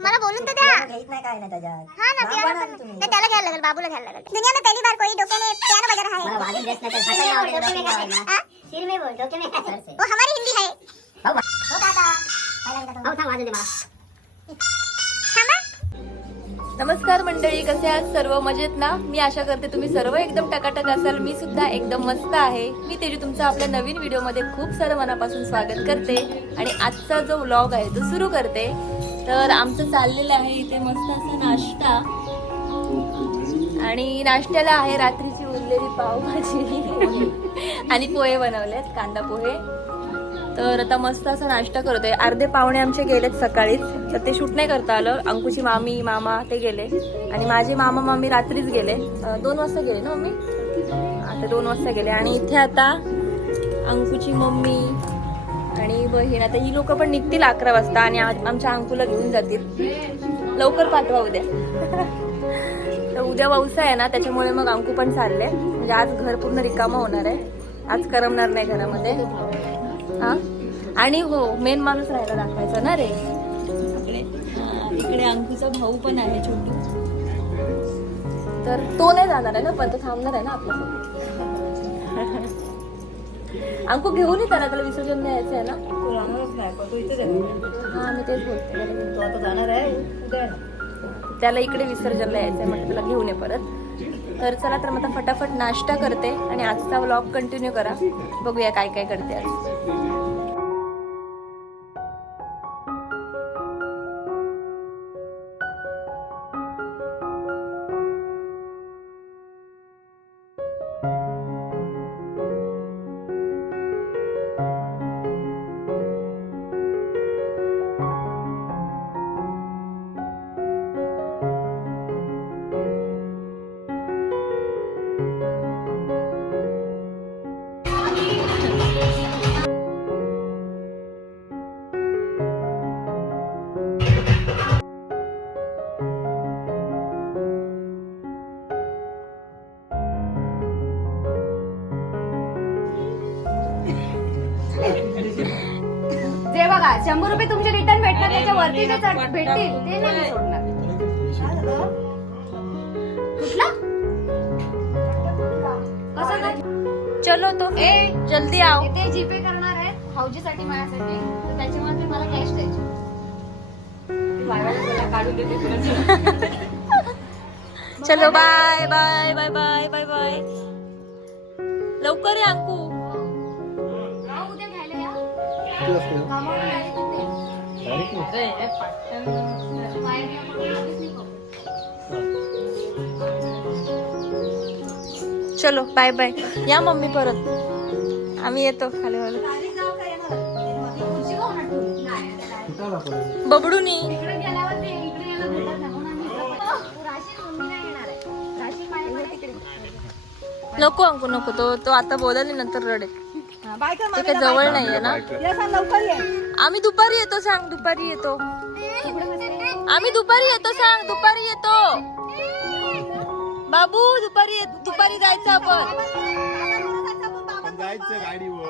मला बोलून तर द्या नाही काय नाही त्याच्यात हाँ ना पण-. नाही, त्याला घ्यायला लागेल बाबूला घ्यायला लागेल दुनिया में पहली बार कोई डोके में पियानो बजा रहा है नाही डोक्याने. हाँ? सिर में बोल, डोके में. वो हमारी हिंदी है हो. हो दादा पहिला का हो, वाजून नमस्कार मंडळी कसे आहात सर्व? मजेत ना? मी आशा करते तुम्ही सर्व एकदम टकाटक असाल. मी सुद्धा एकदम मस्त आहे. मी तेजी तुमचं आपल्या नवीन व्हिडिओमध्ये खूप सारं मनापासून स्वागत करते. आणि आजचा जो व्लॉग आहे तो सुरू करते. तर आमचं चाललेलं आहे इथे मस्त असा नाश्ता. आणि नाश्त्याला आहे रात्रीची उरलेली पावभाजी. आणि पोहे बनवलेत कांदा पोहे. तर आता मस्त असा नाश्ता करतोय. अर्धे पाहुणे आमचे गेलेत सकाळीच. तर ते शूट नाही करता आलं. अंकुची मामी मामा ते गेले. आणि माझे मामा मामी रात्रीच गेले. दोन वाजता गेले ना मम्मी? आता दोन वाजता गेले. आणि इथे आता अंकुची मम्मी आणि बहीण. आता ही लोक पण निघतील अकरा वाजता आणि आज आमच्या अंकुला घेऊन जातील. लवकर पाठवा उद्या. तर उद्या पाऊस आहे ना त्याच्यामुळे मग अंकू पण चालले. म्हणजे आज घर पूर्ण रिकामं होणार आहे. आज करमणार नाही घरामध्ये. हा? आणि हो मेन माणूस राहायला दाखवायचा ना रे. इकडे इकडे अंकुचा भाऊ पण आहे छोटू. तर तो नाही जाणार आहे ना पण तो थांबणार आहे ना आपल्यासोबत. अंकू घेऊन येतात त्याला विसर्जन द्यायचं आहे ना? तू राहणारच नाही, पण तू इथेच आहे. हा मी तेच बोलते. तू आता जाणार आहे उद्या येणार. त्याला इकडे विसर्जनला यायचंय म्हटलं त्याला घेऊन ये परत. तर चला तर मग आता फटाफट नाश्ता करते आणि आजचा व्लॉग कंटिन्यू करा. बघूया काय काय करते आज. शंभर रुपये तुमचे रिटर्न भेटणार त्याच्या वरती जे चढ- भेटतील ते नाही मी सोडणार. कुठला? कसं काय? चलो तो. ए जल्दी आओ. ते जीपे करणार आहेत भाऊजीसाठी माझ्यासाठी. तर त्याच्यामुळे ते मला कॅश द्यायची. चलो bye bye bye bye bye bye लवकर या अंकू. उद्या घ्यायला या. कामावर नाही. चलो बाय बाय या मम्मी परत. आम्ही येतो खाली वाले. बबडूनी नको अंकू नको. तो तो आता बोलायला नंतर रडेल ते काही जवळ नाहीये ना? आम्ही दुपारी येतो सांग दुपारी येतो. आम्ही दुपारी येतो सांग दुपारी येतो. बाबू दुपारी येत- दुपारी जायचं आपण. आपण जायचं गाडीवर.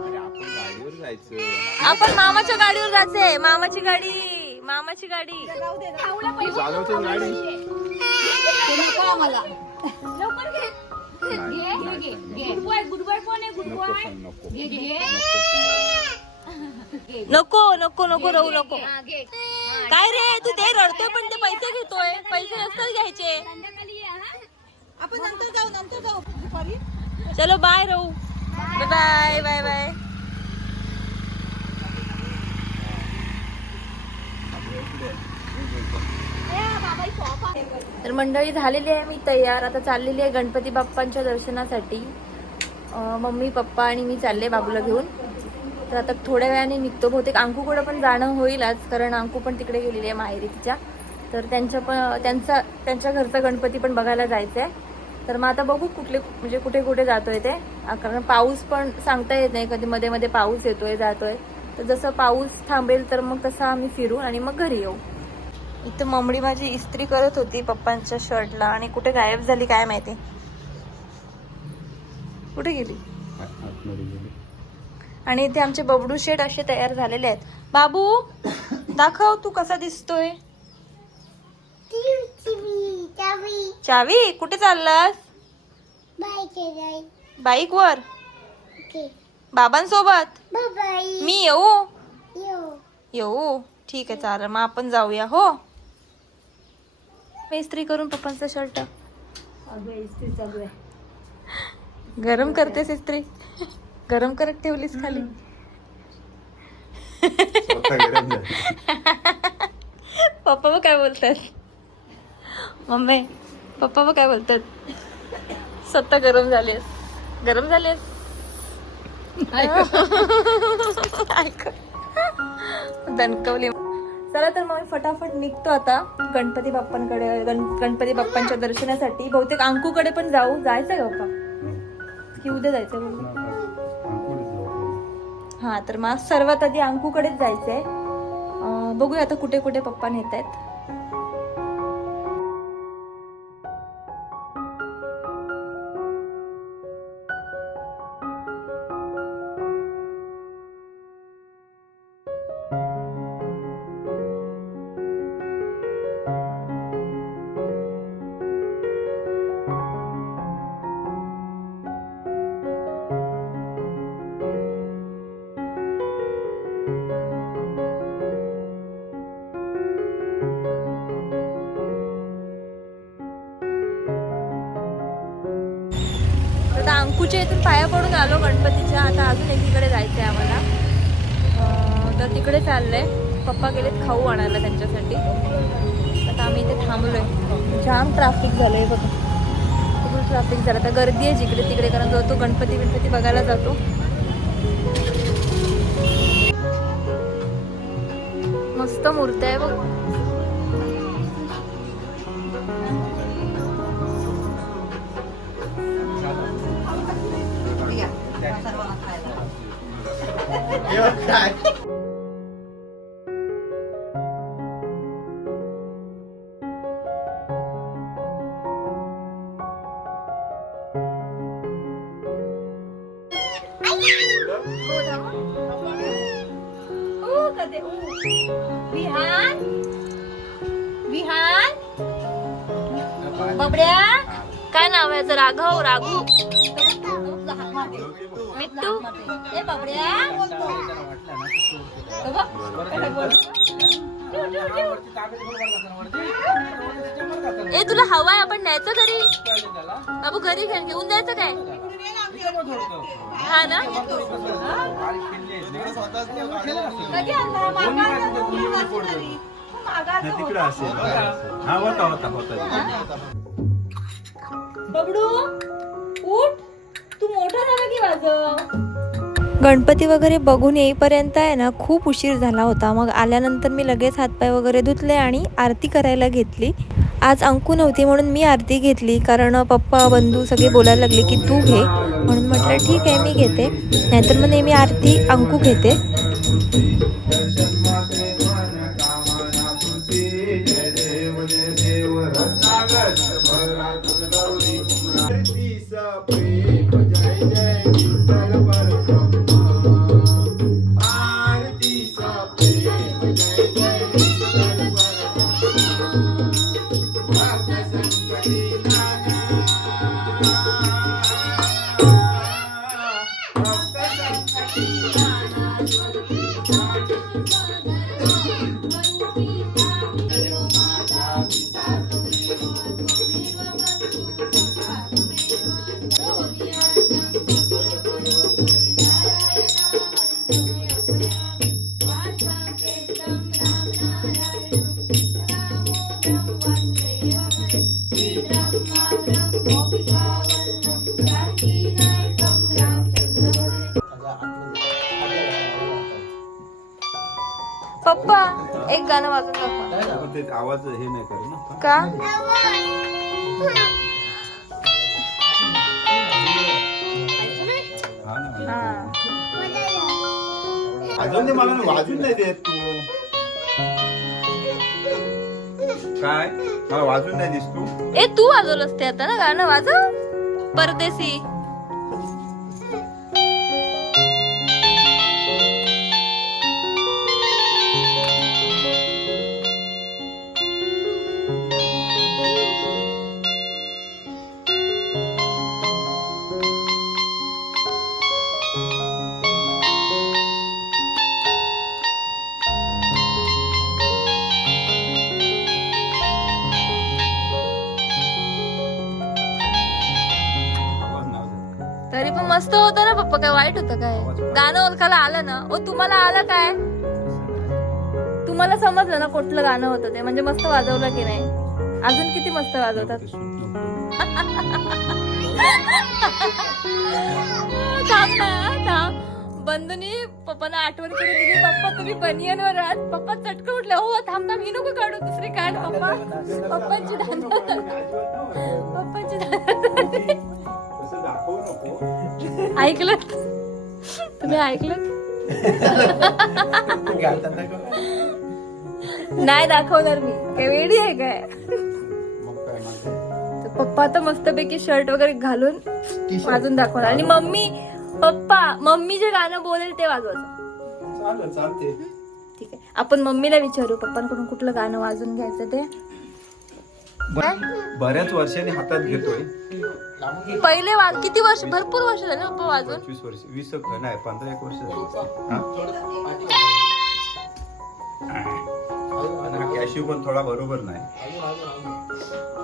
अरे आपण गाडीवर जायचं आपण मामाच्या गाडीवर जायचंय. मामाची गाडी मामाची गाडी. गाडी. नको नको. नको राहू नको. काय रे तू ते रडतोय पण ते पैसे घेतोय. पैसे नसतात घ्यायचे. चलो बाय राहू. बाय बाय बाय तर मंडळी झालेली आहे मी तयार. आता चाललेली आहे गणपती बाप्पांच्या दर्शनासाठी. मम्मी पप्पा आणि मी चालले बाबूला घेऊन. तर आता थोड्या वेळाने निघतो. बहुतेक अंकूकडं पण जाणं होईलच कारण अंकू पण तिकडे गेलेली आहे माहेरी तिच्या तर त्यांच्या पण त्यांचा त्यांच्या घरचा गणपती पण बघायला जायचं आहे तर मग आता बघू कुठले म्हणजे कुठे कुठे जातोय ते. कारण पाऊस पण सांगता येत नाही. कधी मध्ये मध्ये पाऊस येतोय जातोय. तर जसं पाऊस थांबेल तर मग तसं आम्ही फिरू आणि मग घरी येऊ. इथं ममडी माझी इस्त्री करत होती पप्पांच्या शर्टला. आणि कुठे गायब झाली काय माहिती? कुठे गेली. आणि इथे आमचे बबडू शेट असे तयार झालेले आहेत. बाबू दाखव तू कसा दिसतोय? चावी कुठे चाललास? बाईक वर बाबांसोबत मी येऊ. येऊ. ठीक आहे चालेल. मग आपण जाऊया हो? मी इस्त्री करून पप्पांचा शर्ट. अगं इस्त्री चालू आहे. गरम करतेस इस्त्री? गरम करत ठेवलीस खाली? झाली. पप्पा मग काय बोलतात. मम्मी पप्पा मग काय बोलतात. स्वतः गरम झालेस गरम झालेस ऐक. दणकवली चला तर मग फटाफट निघतो आता. गणपती बाप्पांकडे गण गणपती बाप्पांच्या दर्शनासाठी. बहुतेक अंकूकडे पण जाऊ. जायचं का बाप्पा? की उद्या जायचं बोलू? हा तर मग सर्वात आधी अंकूकडेच जायचंय. बघूया आता कुठे कुठे पप्पा नेत आहेत आता अंकुच्या इथून पाया पडून आलो गणपतीच्या. आता अजून एकीकडे जायचं आहे आम्हाला तर तिकडे चाललंय. पप्पा गेलेत खाऊ आणायला त्यांच्यासाठी. आता आम्ही इथे थांबलोय. जाम ट्रॅफिक झालंय बघा. खूप ट्रॅफिक झालं आता गर्दी आहे जिकडे तिकडे कारण जो तो गणपती बिणपती बघायला जातो. मस्त मूर्त आहे बघ. विहान ए तुला हवाय आपण न्यायचं घरी? बाबू घरी घेऊन जायचं काय? हा ना? कधी नाही, तिकडे असेल हा? होता होता होता बबडू उठ. तू मोठा झाला की वाजव गणपती वगैरे बघून येईपर्यंत आहे ना खूप उशीर झाला होता. मग आल्यानंतर मी लगेच हातपाय वगैरे धुतले आणि आरती करायला घेतली. आज अंकू नव्हती म्हणून मी आरती घेतली. कारण पप्पा बंधू सगळे बोलायला लागले की तू घे. म्हणून म्हटलं ठीक आहे मी घेते. नाहीतर मग नेहमी आरती अंकू घेते. पप्पा एक गाणं वाजून दाखवा पण ते आवाज हे नाही कर ना. का? हा ना. हा. अजून ते मला ना वाजून नाही देत तू. काय? मला वाजून नाही दिस तू. ए तू वाजवलंस ते आता ना गाणं वाजव. परदेसी मस्त होतं ना पप्पा काय वाईट होतं काय? गाणं ओळखायला आलं ना. ओ तुम्हाला आलं काय? तुम्हाला समजलं ना कुठलं गाणं होतं ते? म्हणजे मस्त वाजवलं की नाही? अजून किती मस्त वाजवतात? थांब ना थांब. बंधूनी पप्पांना आठवण करून दिली. पप्पा तुम्ही बनियनवर आहात. पप्पा चटकन उठले. हो थांब थांब. ही नको काढू दुसरी काढ पप्पा. पप्पांची दादा पप्पांची नको. ऐकलं? तुम्ही ऐकलं? नाही दाखवणार मी. काय वेडी आहे काय? तर पप्पा तर मस्तपैकी शर्ट वगैरे घालून वाजून दाखवणार. आणि मम्मी पप्पा मम्मी जे गाणं बोलेल ते वाजवायचं चालते ठीक आहे. आपण मम्मीला विचारू. पप्पांकडून कुठलं गाणं वाजून घ्यायचं ते. बऱ्याच वर्षांनी हातात घेतोय. पहिले वाज किती वर्ष? भरपूर वर्ष झाले पप्पा वाजून? पंचवीस वर्ष. वीस एक नाही पंधरा एक वर्ष झाली. हा? हा? कॅशिव पण थोडा बरोबर नाही.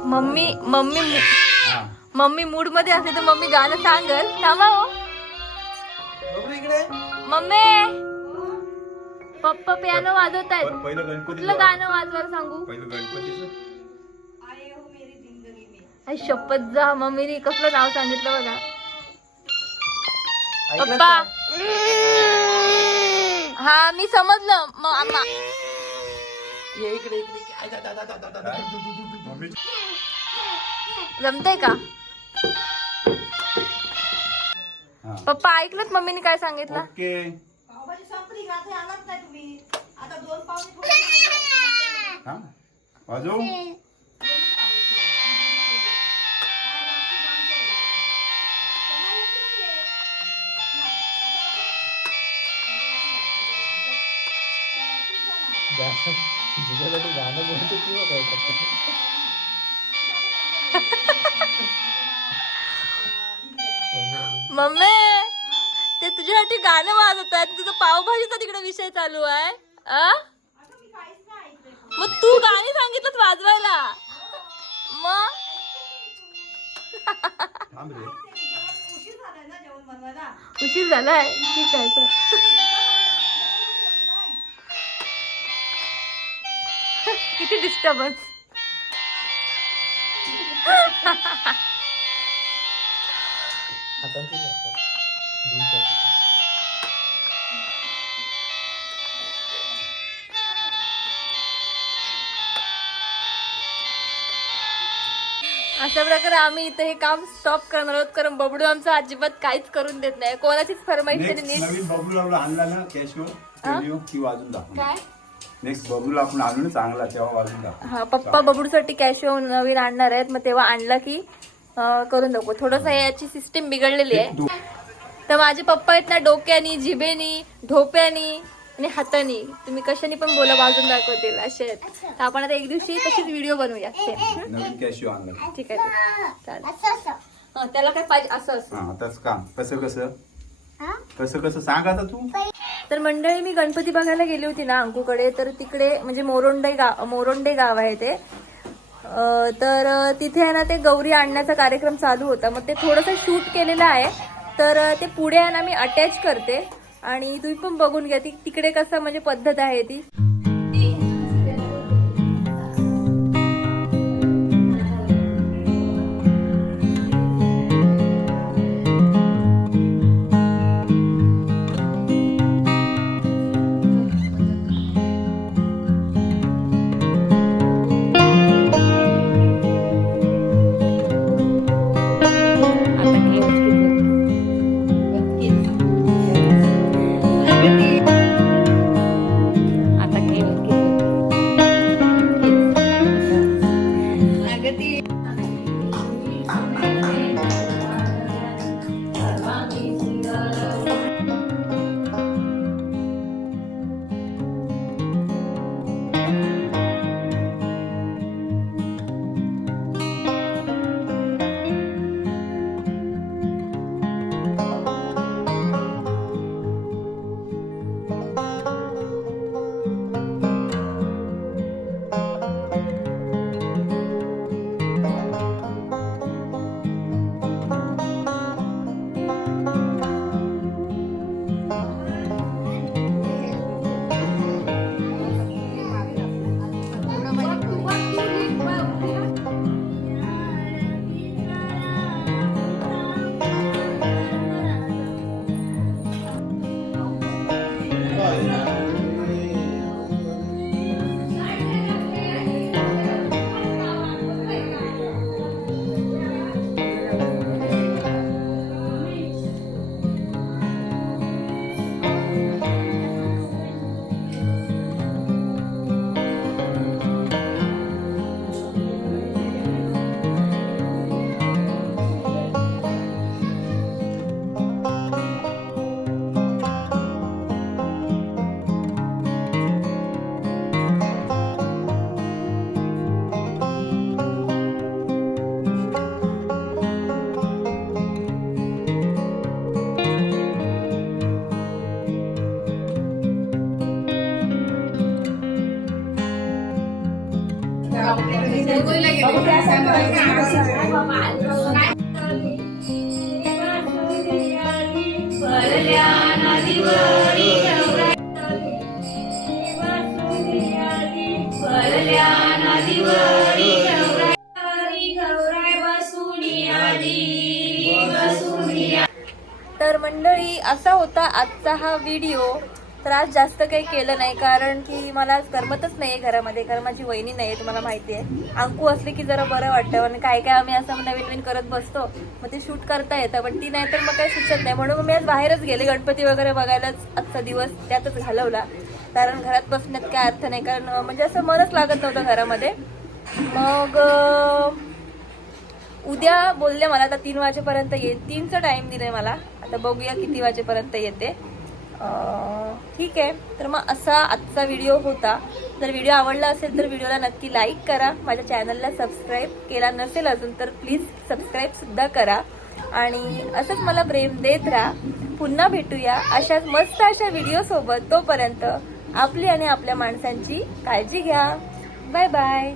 मम्मी मम्मी हा. मम्मी मूडमध्ये असली तर मम्मी गाणं सांगल. थांबा हो. मम्मी! पप्पा पियानो पहिलं गणपती कुठलं गाणं वाजवायला सांगू? पहिलं गणपतीचं. आई शपथ जा. मम्मीने कसलं नाव सांगितलं बघा. पप्पा. हा मी समजलं. मग आम्हा मम्मी जमतंय का? हा. पप्पा ऐकलत मम्मीने काय सांगितलं? ओके. हा. वाजव मम्मी ते तुझ्यासाठी गाणं वाजवत आहेत. तुझं पावभाजीचा तिकडे विषय चालू आहे? मग तू गाणी सांगितलं वाजवायला. मग? उशीर झालाय. ठीक आहे किती डिस्टर्बन्स अशा प्रकारे आम्ही इथे हे काम स्टॉप करणार आहोत कारण बबडू आमचं अजिबात काहीच करून देत नाही. कोणाचीच फरमाईश नीट बबलू आपला आणला ना कॅशिओ कॅशिओ की वाजून दाखव काय? नेक्स्ट बबलू आपण आणू ना चांगला तेव्हा वाजून दाखव. हा पप्पा बबडूसाठी कॅशिओ नवीन आणणार आहेत. मग तेव्हा आणला की अं, करून दाखवू. थोडस याची सिस्टीम बिघडलेली आहे. तर माझे पप्पा आहेत ना डोक्यानी जिभेनी ढोप्यानी आणि हातानी. तुम्ही कशाने पण बोला वाजून दाखवतील. असे आहेत. तर आपण आता एक दिवशी तशीच व्हिडिओ बनवूया same. नवीन कॅशिओ आणला ठीक आहे. ठीक. चालेल. असं असं. हा, त्याला काय पाहिजे? असं असं. हा आताच काम. कसं कसं? कसं कसं सांग आता तू. तर मंडळी मी गणपती बघायला गेली होती ना अंकूकडे तर तिकडे म्हणजे मोरोंडे गाव मोरोंडे गाव आहे ते. तर तिथे आहे ना ते गौरी आणण्याचा कार्यक्रम चालू होता. मग ते थोडंसं शूट केलेलं आहे. तर ते पुढे आहे ना मी अटॅच करते. आणि तुम्ही पण बघून घ्या ती तिकडे कसं म्हणजे पद्धत आहे ती. असा होता आजचा हा व्हिडिओ तर आज जास्त काही केलं नाही कारण की मला आज करमतच आहे घरामध्ये कारण माझी वहिनी नाही तुम्हाला माहिती आहे. अंकू असले की जरा बरं वाटतं आणि काय काय आम्ही असं नवीन नवीन करत बसतो मग ते शूट करता येतं पण ती नाही तर मग काही सुचत नाही. म्हणून मग मी आज बाहेरच गेले गणपती वगैरे बघायलाच आजचा दिवस त्यातच घालवला. कारण घरात बसण्यात काय अर्थ नाही कारण म्हणजे असं मनच लागत नव्हतं घरामध्ये. मग उद्या बोलले मला आता तीन वाजेपर्यंत येईल तीनचं टाईम दिलं मला. आता बघूया किती वाजेपर्यंत येते. ठीक आहे. तर मग असा आजचा व्हिडिओ होता. जर व्हिडिओ आवडला असेल तर व्हिडिओला नक्की लाईक करा. माझ्या चॅनलला सबस्क्राईब केला नसेल अजून तर प्लीज सबस्क्राईबसुद्धा करा. आणि असंच मला प्रेम देत राहा. पुन्हा भेटूया अशाच मस्त अशा व्हिडिओसोबत तोपर्यंत आपली आणि आपल्या माणसांची काळजी घ्या. Bye bye